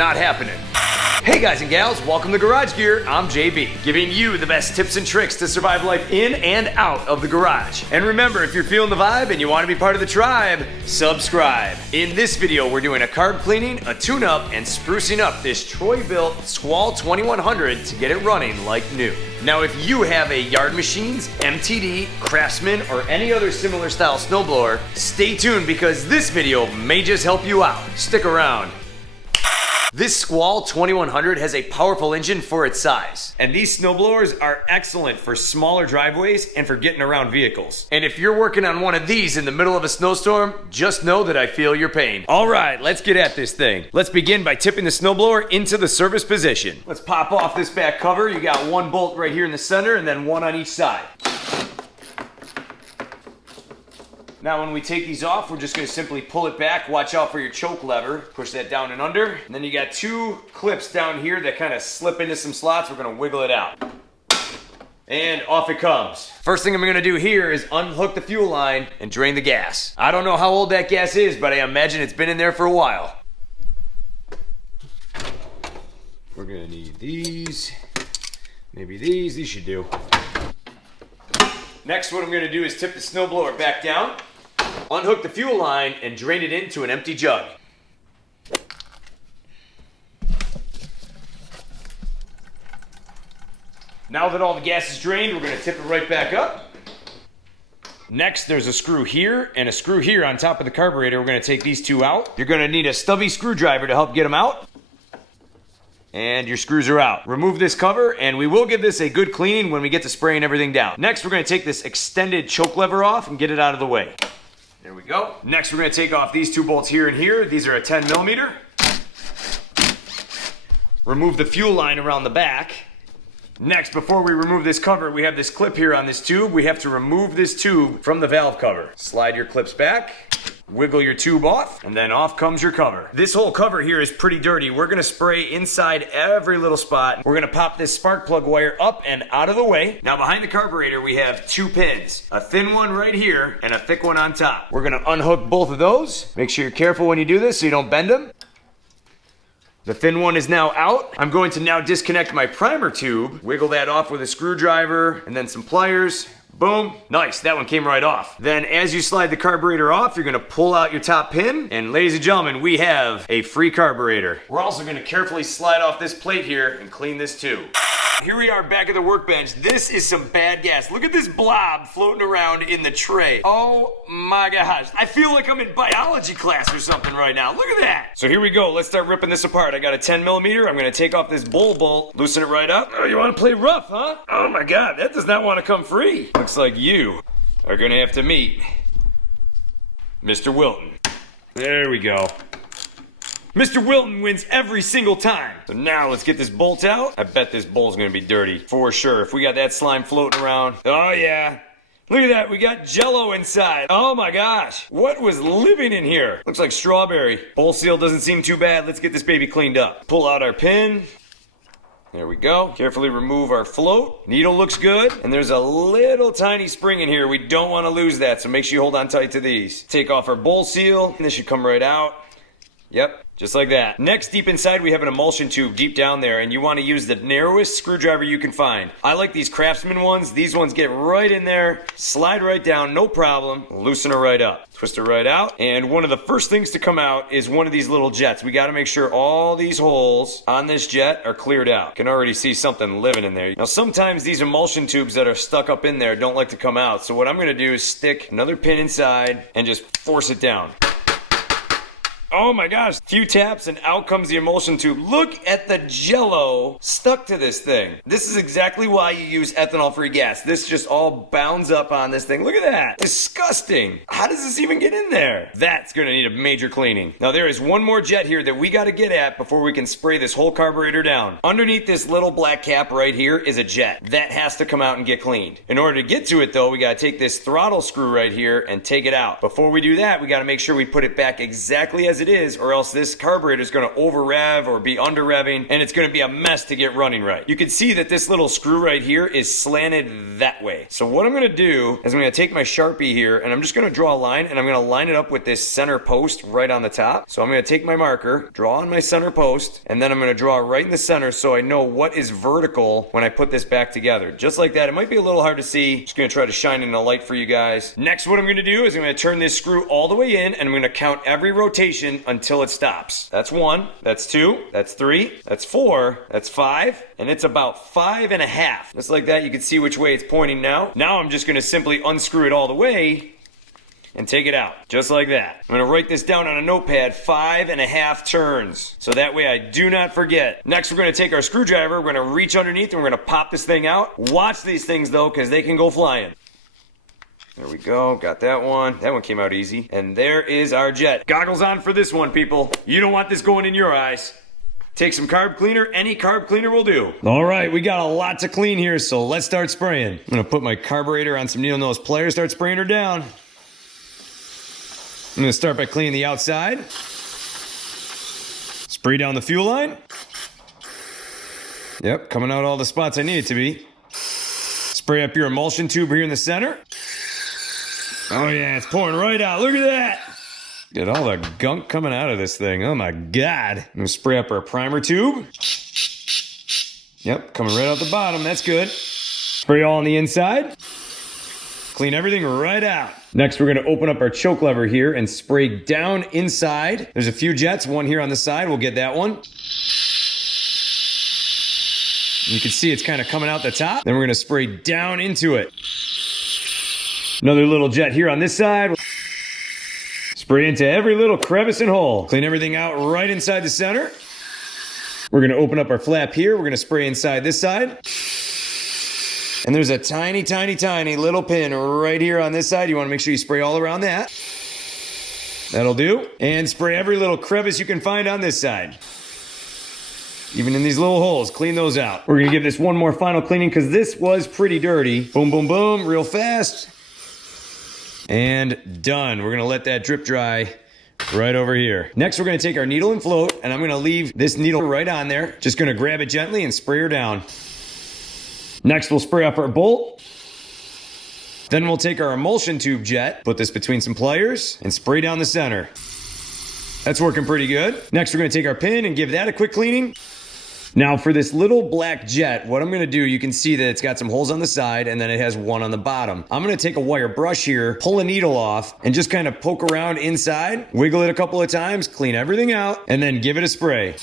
not happening. Hey guys and gals, welcome to Garage Gear. I'm JB, giving you the best tips and tricks to survive life in and out of the garage. And remember, if you're feeling the vibe and you want to be part of the tribe, subscribe. In this video, we're doing a carb cleaning, a tune-up, and sprucing up this troy-bilt Squall 2100 to get it running like new. Now, if you have a Yard Machines, MTD, Craftsman, or any other similar style snowblower, stay tuned because this video may just help you out. Stick around. This Squall 2100 has a powerful engine for its size, and these snowblowers are excellent for smaller driveways and for getting around vehicles. And if you're working on one of these in the middle of a snowstorm, just know that I feel your pain. All right, let's get at this thing. Let's begin by tipping the snowblower into the service position. Let's pop off this back cover. You got one bolt right here in the center and then one on each side. Now when we take these off, we're just going to simply pull it back. Watch out for your choke lever. Push that down and under. And then you got two clips down here that kind of slip into some slots. We're going to wiggle it out. And off it comes. First thing I'm going to do here is unhook the fuel line and drain the gas. I don't know how old that gas is, but I imagine it's been in there for a while. We're going to need these. Maybe these. These should do. Next, what I'm going to do is tip the snowblower back down, unhook the fuel line, and drain it into an empty jug. Now that all the gas is drained, we're going to tip it right back up. Next, there's a screw here and a screw here on top of the carburetor. We're going to take these two out. You're going to need a stubby screwdriver to help get them out. And your screws are out. Remove this cover, and we will give this a good cleaning when we get to spraying everything down. Next, we're going to take this extended choke lever off and get it out of the way. There we go. Next, we're going to take off these two bolts here and here. These are a 10 millimeter. Remove the fuel line around the back. Next, before we remove this cover, we have this clip here on this tube. We have to remove this tube from the valve cover. Slide your clips back. Wiggle your tube off, and then off comes your cover. This whole cover here is pretty dirty. We're gonna spray inside every little spot. We're gonna pop this spark plug wire up and out of the way. Now behind the carburetor, we have two pins. A thin one right here, and a thick one on top. We're gonna unhook both of those. Make sure you're careful when you do this so you don't bend them. The thin one is now out. I'm going to now disconnect my primer tube. Wiggle that off with a screwdriver, and then some pliers. Boom. Nice, that one came right off. Then as you slide the carburetor off, you're gonna pull out your top pin, and ladies and gentlemen, we have a free carburetor. We're also gonna carefully slide off this plate here and clean this too. Here we are back at the workbench. This is some bad gas. Look at this blob floating around in the tray. Oh my gosh. I feel like I'm in biology class or something right now. Look at that. So here we go. Let's start ripping this apart. I got a 10 millimeter. I'm going to take off this bull bolt, loosen it right up. Oh, you want to play rough, huh? Oh my God, that does not want to come free. Looks like you are going to have to meet Mr. Wilton. There we go. Mr. Wilton wins every single time. So now let's get this bolt out. I bet this bowl's gonna be dirty, for sure. If we got that slime floating around. Oh yeah. Look at that, we got Jello inside. Oh my gosh, what was living in here? Looks like strawberry. Bowl seal doesn't seem too bad. Let's get this baby cleaned up. Pull out our pin. There we go. Carefully remove our float. Needle looks good. And there's a little tiny spring in here. We don't want to lose that, so make sure you hold on tight to these. Take off our bowl seal, and this should come right out. Yep, just like that. Next, deep inside, we have an emulsion tube deep down there, and you want to use the narrowest screwdriver you can find. I like these Craftsman ones. These ones get right in there, slide right down, no problem. Loosen it right up. Twist it right out. And one of the first things to come out is one of these little jets. We got to make sure all these holes on this jet are cleared out. Can already see something living in there. Now, sometimes these emulsion tubes that are stuck up in there don't like to come out. So what I'm going to do is stick another pin inside and just force it down. Oh my gosh, few taps and out comes the emulsion tube. Look at the Jello stuck to this thing. This is exactly why you use ethanol-free gas. This just all bounds up on this thing. Look at that. Disgusting. How does this even get in there? That's gonna need a major cleaning. Now there is one more jet here that we gotta get at before we can spray this whole carburetor down. Underneath this little black cap right here is a jet. That has to come out and get cleaned. In order to get to it though, we gotta take this throttle screw right here and take it out. Before we do that, we gotta make sure we put it back exactly as as it is, or else this carburetor is going to over rev or be under revving, and it's going to be a mess to get running right. You can see that this little screw right here is slanted that way. So what I'm going to do is I'm going to take my Sharpie here, and I'm just going to draw a line, and I'm going to line it up with this center post right on the top. So I'm going to take my marker, draw on my center post, and then I'm going to draw right in the center so I know what is vertical when I put this back together. Just like that. It might be a little hard to see. Just going to try to shine in the light for you guys. Next, what I'm going to do is I'm going to turn this screw all the way in, and I'm going to count every rotation until it stops. That's 1, that's 2, that's 3, that's 4, that's 5, and it's about 5.5. Just like that, you can see which way it's pointing now. Now I'm just going to simply unscrew it all the way and take it out, just like that. I'm going to write this down on a notepad, 5.5 turns, so that way I do not forget. Next, we're going to take our screwdriver, we're going to reach underneath, and we're going to pop this thing out. Watch these things, though, because they can go flying. There we go, got that one. That one came out easy. And there is our jet. Goggles on for this one, people. You don't want this going in your eyes. Take some carb cleaner, any carb cleaner will do. All right, we got a lot to clean here, so let's start spraying. I'm gonna put my carburetor on some needle nose pliers, start spraying her down. I'm gonna start by cleaning the outside. Spray down the fuel line. Yep, coming out all the spots I need it to be. Spray up your emulsion tube here in the center. Oh yeah, it's pouring right out. Look at that. Get all the gunk coming out of this thing. Oh my God. I'm gonna spray up our primer tube. Yep, coming right out the bottom. That's good. Spray all on the inside. Clean everything right out. Next, we're gonna open up our choke lever here and spray down inside. There's a few jets, one here on the side. We'll get that one. You can see it's kind of coming out the top. Then we're gonna spray down into it. Another little jet here on this side. Spray into every little crevice and hole. Clean everything out right inside the center. We're gonna open up our flap here. We're gonna spray inside this side. And there's a tiny, tiny, tiny little pin right here on this side. You wanna make sure you spray all around that. That'll do. And spray every little crevice you can find on this side. Even in these little holes, clean those out. We're gonna give this one more final cleaning because this was pretty dirty. Boom, boom, boom, real fast. And done. We're gonna let that drip dry right over here. Next, we're gonna take our needle and float, and I'm gonna leave this needle right on there. Just gonna grab it gently and spray her down. Next, we'll spray up our bolt. Then we'll take our emulsion tube jet, put this between some pliers, and spray down the center. That's working pretty good. Next, we're gonna take our pin and give that a quick cleaning. Now for this little black jet, what I'm gonna do, you can see that it's got some holes on the side and then it has one on the bottom. I'm gonna take a wire brush here, pull a needle off, and just kind of poke around inside, wiggle it a couple of times, clean everything out, and then give it a spray.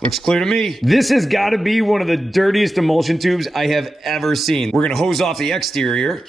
Looks clear to me. This has gotta be one of the dirtiest emulsion tubes I have ever seen. We're gonna hose off the exterior.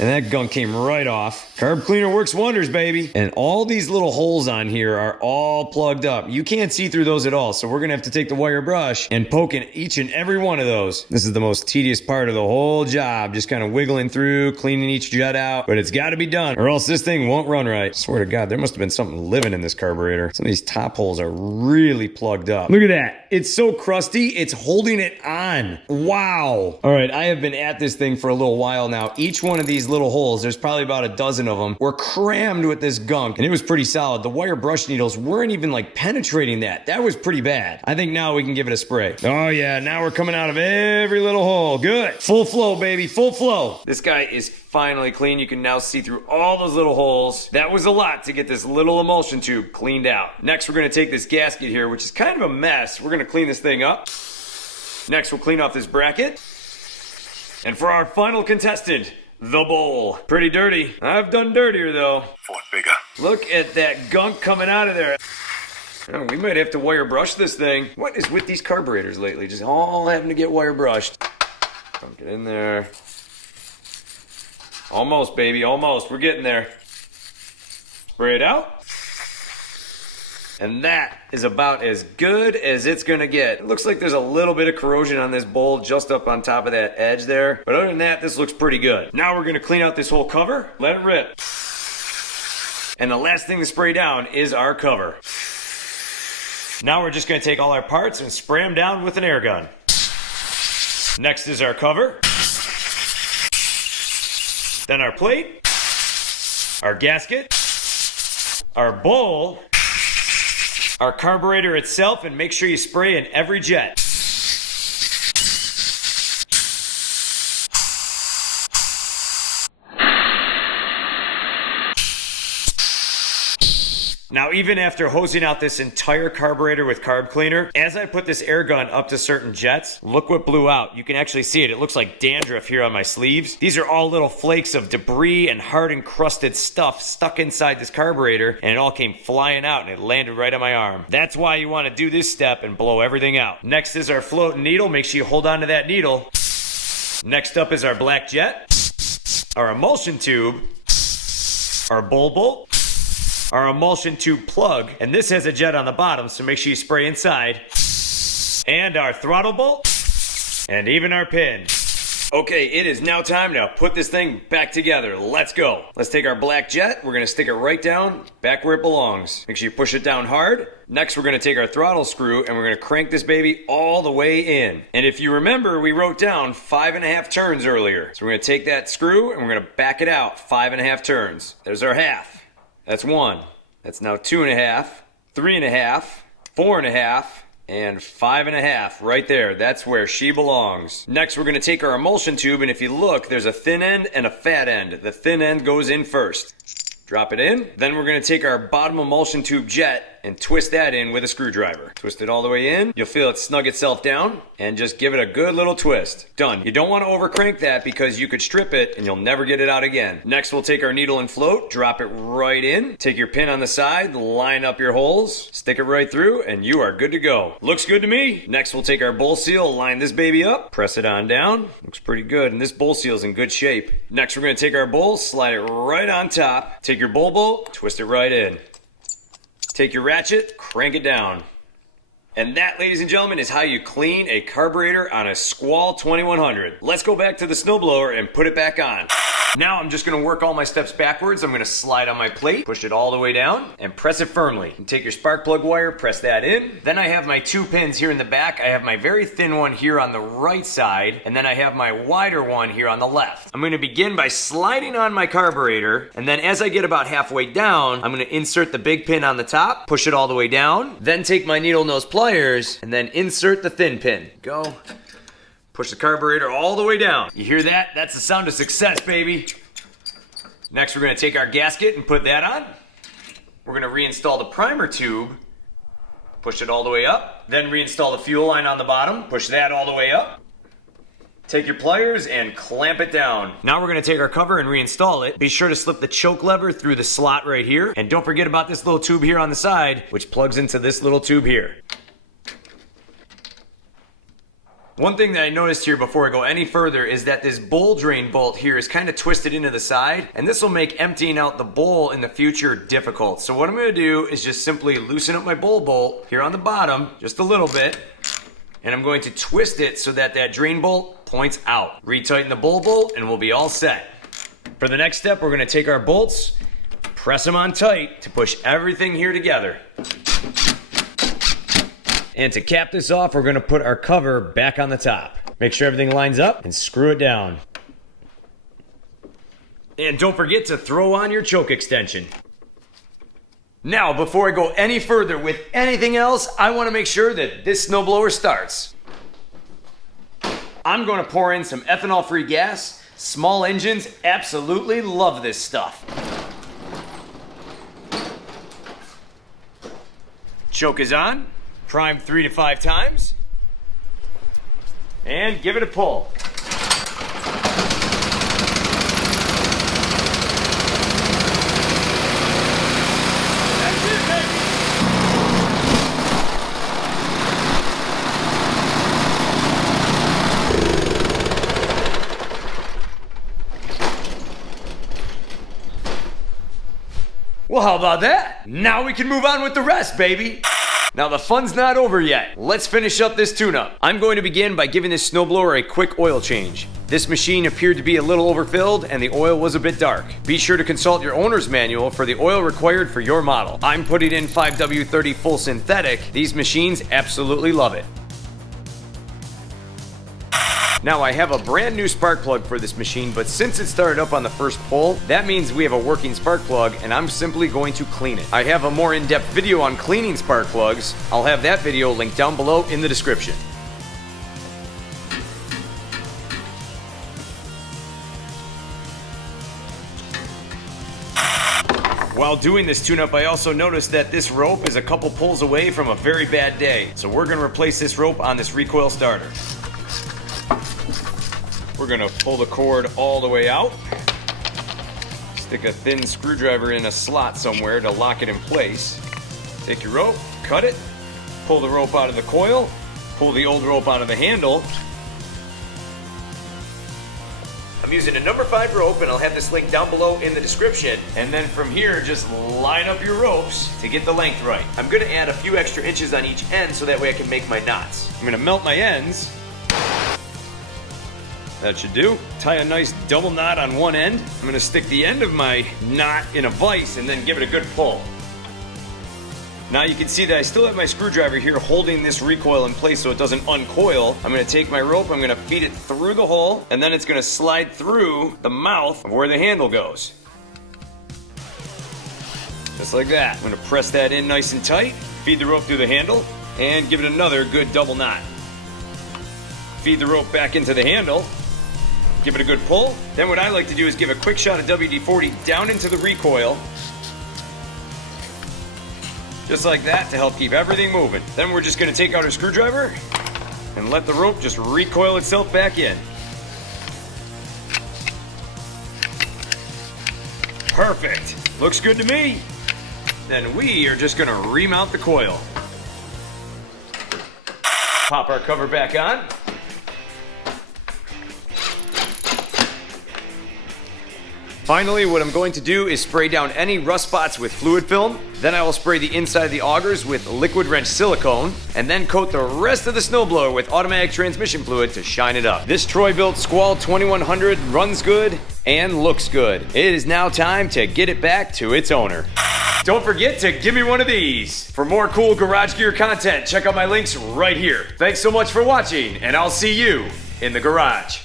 And that gunk came right off. Carb cleaner works wonders, baby. And all these little holes on here are all plugged up. You can't see through those at all, so we're gonna have to take the wire brush and poke in each and every one of those. This is the most tedious part of the whole job, just kind of wiggling through, cleaning each jet out, but it's gotta be done or else this thing won't run right. Swear to God, there must have been something living in this carburetor. Some of these top holes are really plugged up. Look at that. It's so crusty, it's holding it on. Wow. All right, I have been at this thing for a little while now. Each one of these little holes, there's probably about a dozen of them, were crammed with this gunk, and it was pretty solid. The wire brush needles weren't even like penetrating that. That was pretty bad. I think now we can give it a spray. Oh yeah, now we're coming out of every little hole. Good. Full flow, baby, full flow. This guy is finally clean. You can now see through all those little holes. That was a lot to get this little emulsion tube cleaned out. Next, we're gonna take this gasket here, which is kind of a mess. We're gonna clean this thing up. Next, we'll clean off this bracket. And for our final contestant, the bowl. Pretty dirty. I've done dirtier though. Fought bigger. Look at that gunk coming out of there. Oh, we might have to wire brush this thing. What is with these carburetors lately? Just all having to get wire brushed. Don't get in there. Almost, baby, almost. We're getting there. Spray it out. And that is about as good as it's gonna get. It looks like there's a little bit of corrosion on this bowl just up on top of that edge there. But other than that, this looks pretty good. Now we're gonna clean out this whole cover, let it rip. And the last thing to spray down is our cover. Now we're just gonna take all our parts and spray them down with an air gun. Next is our cover. Then our plate, our gasket, our bowl, our carburetor itself, and make sure you spray in every jet. Now, even after hosing out this entire carburetor with carb cleaner, as I put this air gun up to certain jets, look what blew out. You can actually see it. It looks like dandruff here on my sleeves. These are all little flakes of debris and hard encrusted stuff stuck inside this carburetor, and it all came flying out and it landed right on my arm. That's why you want to do this step and blow everything out. Next is our float needle. Make sure you hold on to that needle. Next up is our black jet, our emulsion tube, our bowl bolt, our emulsion tube plug, and this has a jet on the bottom, so make sure you spray inside, and our throttle bolt, and even our pin. Okay, it is now time to put this thing back together. Let's go. Let's take our black jet. We're going to stick it right down, back where it belongs. Make sure you push it down hard. Next, we're going to take our throttle screw and we're going to crank this baby all the way in. And if you remember, we wrote down 5.5 turns earlier. So we're going to take that screw and we're going to back it out 5.5 turns. There's our half. That's 1. That's now 2.5, 3.5, 4.5, and 5.5 right there. That's where she belongs. Next, we're going to take our emulsion tube, and if you look, there's a thin end and a fat end. The thin end goes in first. Drop it in. Then we're going to take our bottom emulsion tube jet and twist that in with a screwdriver. Twist it all the way in. You'll feel it snug itself down and just give it a good little twist. Done. You don't want to overcrank that because you could strip it and you'll never get it out again. Next, we'll take our needle and float, drop it right in. Take your pin on the side, line up your holes, stick it right through, and you are good to go. Looks good to me. Next, we'll take our bowl seal, line this baby up, press it on down. Looks pretty good, and this bowl seal is in good shape. Next, we're going to take our bowl, slide it right on top. Take your bowl bolt, twist it right in. Take your ratchet, crank it down. And that, ladies and gentlemen, is how you clean a carburetor on a Squall 2100. Let's go back to the snowblower and put it back on. Now I'm just going to work all my steps backwards. I'm going to slide on my plate, push it all the way down, and press it firmly. And take your spark plug wire, press that in. Then I have my 2 pins here in the back. I have my very thin one here on the right side, and then I have my wider one here on the left. I'm going to begin by sliding on my carburetor, and then as I get about halfway down, I'm going to insert the big pin on the top, push it all the way down, then take my needle nose pliers, and then insert the thin pin. Go. Push the carburetor all the way down. You hear that? That's the sound of success, baby. Next, we're going to take our gasket and put that on. We're going to reinstall the primer tube. Push it all the way up. Then reinstall the fuel line on the bottom. Push that all the way up. Take your pliers and clamp it down. Now we're going to take our cover and reinstall it. Be sure to slip the choke lever through the slot right here. And don't forget about this little tube here on the side, which plugs into this little tube here. One thing that I noticed here before I go any further is that this bowl drain bolt here is kind of twisted into the side, and this will make emptying out the bowl in the future difficult. So what I'm going to do is just simply loosen up my bowl bolt here on the bottom, just a little bit, and I'm going to twist it so that that drain bolt points out. Retighten the bowl bolt and we'll be all set. For the next step, we're going to take our bolts, press them on tight to push everything here together. And to cap this off, we're going to put our cover back on the top. Make sure everything lines up and screw it down. And don't forget to throw on your choke extension. Now, before I go any further with anything else, I want to make sure that this snowblower starts. I'm going to pour in some ethanol-free gas. Small engines absolutely love this stuff. Choke is on. Prime 3 to 5 times. And give it a pull. That's it, baby. Well, how about that? Now we can move on with the rest, baby. Now the fun's not over yet. Let's finish up this tune-up. I'm going to begin by giving this snowblower a quick oil change. This machine appeared to be a little overfilled and the oil was a bit dark. Be sure to consult your owner's manual for the oil required for your model. I'm putting in 5W30 full synthetic. These machines absolutely love it. Now I have a brand new spark plug for this machine, but since it started up on the first pull, that means we have a working spark plug and I'm simply going to clean it. I have a more in-depth video on cleaning spark plugs. I'll have that video linked down below in the description. While doing this tune-up, I also noticed that this rope is a couple pulls away from a very bad day. So we're gonna replace this rope on this Recoil Starter. We're gonna pull the cord all the way out. Stick a thin screwdriver in a slot somewhere to lock it in place. Take your rope, cut it, pull the rope out of the coil, pull the old rope out of the handle. I'm using a number 5 rope, and I'll have this link down below in the description. And then from here, just line up your ropes to get the length right. I'm gonna add a few extra inches on each end so that way I can make my knots. I'm gonna melt my ends. That should do. Tie a nice double knot on one end. I'm gonna stick the end of my knot in a vise and then give it a good pull. Now you can see that I still have my screwdriver here holding this recoil in place so it doesn't uncoil. I'm gonna take my rope, I'm gonna feed it through the hole, and then it's gonna slide through the mouth of where the handle goes. Just like that. I'm gonna press that in nice and tight, feed the rope through the handle, and give it another good double knot. Feed the rope back into the handle, give it a good pull. Then what I like to do is give a quick shot of WD-40 down into the recoil, just like that, to help keep everything moving. Then we're just gonna take out our screwdriver and let the rope just recoil itself back in. Perfect. Looks good to me. Then we are just gonna remount the coil. Pop our cover back on. Finally, what I'm going to do is spray down any rust spots with fluid film. Then I will spray the inside of the augers with liquid wrench silicone, and then coat the rest of the snowblower with automatic transmission fluid to shine it up. This Troy-Bilt Squall 2100 runs good and looks good. It is now time to get it back to its owner. Don't forget to give me one of these. For more cool garage gear content, check out my links right here. Thanks so much for watching, and I'll see you in the garage.